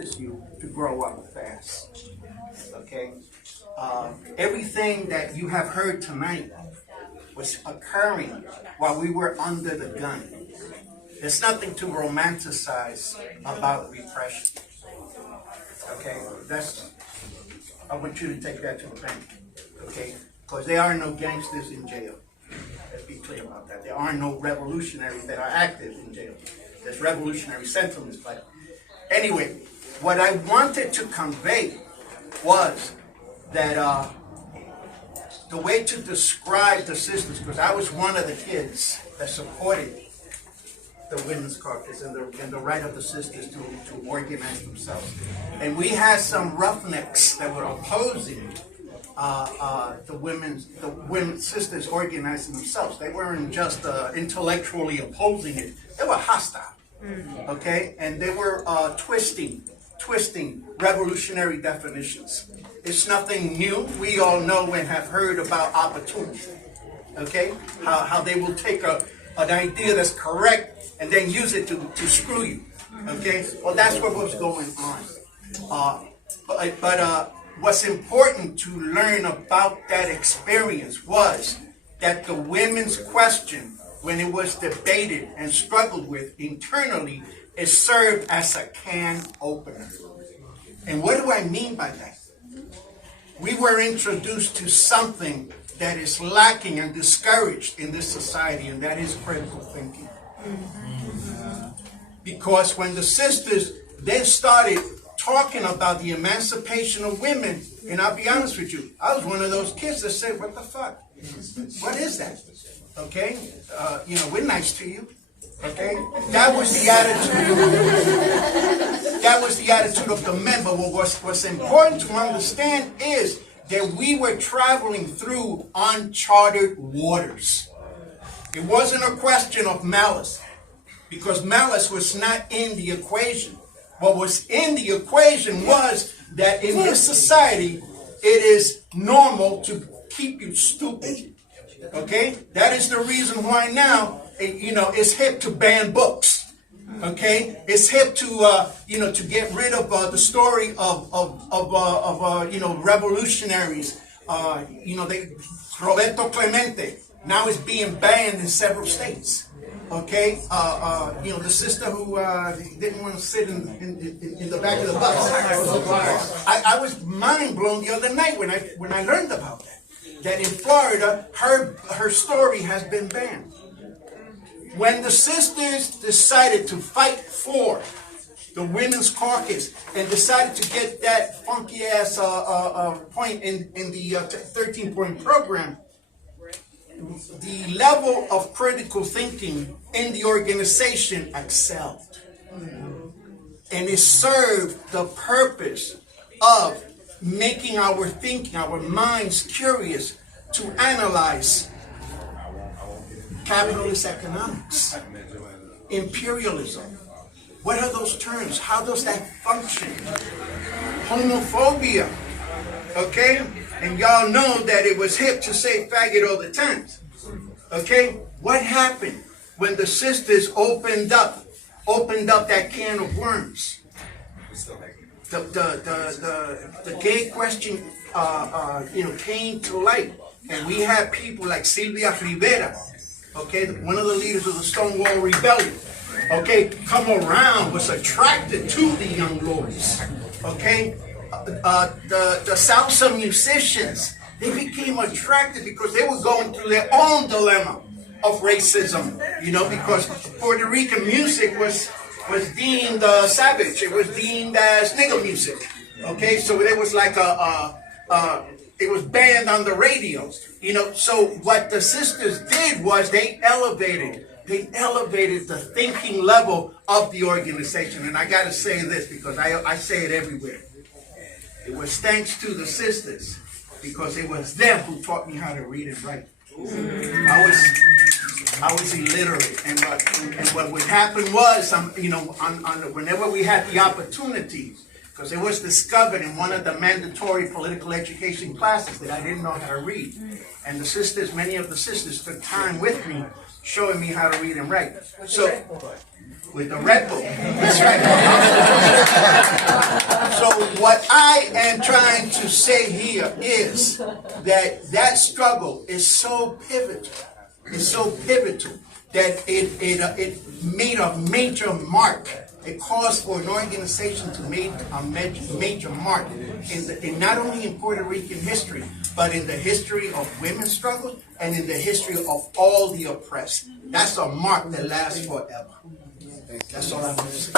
forces you to grow up fast. Okay? Everything that you have heard tonight was occurring while we were under the gun. There's nothing to romanticize about repression. Okay? I want you to take that to the bank. Okay? Because there are no gangsters in jail. Let's be clear about that. There are no revolutionaries that are active in jail. There's revolutionary sentiments. But anyway, what I wanted to convey was that the way to describe the sisters, because I was one of the kids that supported the women's caucus and the right of the sisters to organize themselves. And we had some roughnecks that were opposing the women sisters organizing themselves. They weren't just intellectually opposing it. They were hostile. Okay? And they were twisting revolutionary definitions. It's nothing new. We all know and have heard about opportunity. Okay? How they will take an idea that's correct and then use it to screw you. Okay? Well, that's what was going on. But what's important to learn about that experience was that the women's question, when it was debated and struggled with internally, it served as a can opener. And what do I mean by that? We were introduced to something that is lacking and discouraged in this society, and that is critical thinking. Because when the sisters then started talking about the emancipation of women, and I'll be honest with you, I was one of those kids that said, what the fuck? What is that? Okay? We're nice to you. Okay? That was the attitude. That was the attitude of the men. But what's important to understand is that we were traveling through uncharted waters. It wasn't a question of malice, because malice was not in the equation. What was in the equation was that in this society, it is normal to keep you stupid. Okay? That is the reason why now, it's hip to ban books. Okay? It's hip to, to get rid of the story of revolutionaries. Roberto Clemente now is being banned in several states. Okay, the sister who didn't want to sit in the back of the bus. I was mind blown the other night when I learned about that. That in Florida, her story has been banned. When the sisters decided to fight for the women's caucus and decided to get that funky ass point in the 13-point program, the level of critical thinking in the organization excelled. And it served the purpose of making our thinking, our minds curious to analyze capitalist economics, imperialism. What are those terms? How does that function? Homophobia. Okay? And y'all know that it was hip to say faggot all the time. Okay? What happened when the sisters opened up that can of worms? The gay question, came to light. And we had people like Silvia Rivera, okay, one of the leaders of the Stonewall Rebellion, okay, come around, was attracted to the young lords, okay? The salsa musicians, they became attracted because they were going through their own dilemma of racism, because Puerto Rican music was deemed savage. It was deemed as nigger music, okay? So there was like it was banned on the radio, So what the sisters did was they elevated the thinking level of the organization. And I got to say this because I say it everywhere. It was thanks to the sisters, because it was them who taught me how to read and write. I was illiterate, and what would happen was, whenever we had the opportunity, because it was discovered in one of the mandatory political education classes that I didn't know how to read, and many of the sisters took time with me, showing me how to read and write. So with the Red Bull. That's right. So what I am trying to say here is that struggle is so pivotal. It's so pivotal that it made a major mark. It caused for an organization to make a major mark in not only in Puerto Rican history, but in the history of women's struggles and in the history of all the oppressed. That's a mark that lasts forever. That's all I want to say.